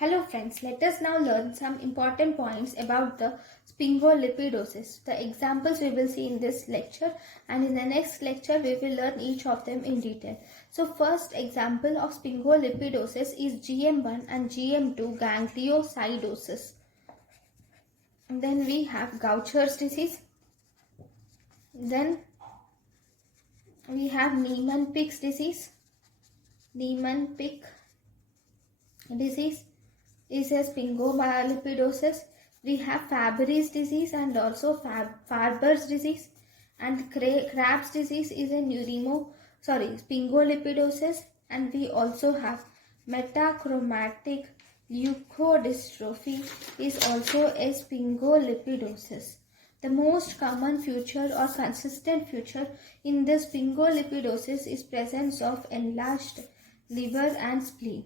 Hello friends, let us now learn some important points about the sphingolipidosis. The examples we will see in this lecture, and in the next lecture we will learn each of them in detail. So first example of sphingolipidosis is GM1 and GM2 gangliosidosis. And then we have Gaucher's disease. Then we have Niemann-Pick's disease. Niemann-Pick disease is a sphingolipidosis. We have Fabry's disease and also Farber's disease, and Krabbe's disease is a sphingolipidosis, and we also have metachromatic leukodystrophy is also a sphingolipidosis. The most common feature or consistent feature in this sphingolipidosis is presence of enlarged liver and spleen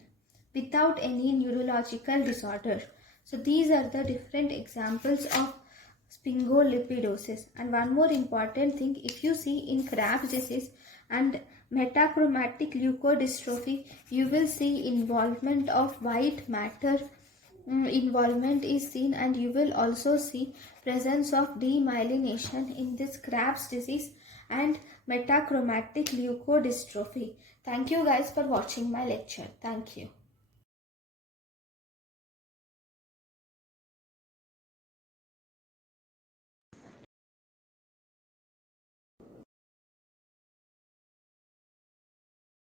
without any neurological disorder. So these are the different examples of sphingolipidosis. And one more important thing, if you see in Krabbe's disease and metachromatic leukodystrophy, you will see involvement of white matter involvement is seen, and you will also see presence of demyelination in this Krabbe's disease and metachromatic leukodystrophy. Thank you guys for watching my lecture. Thank you.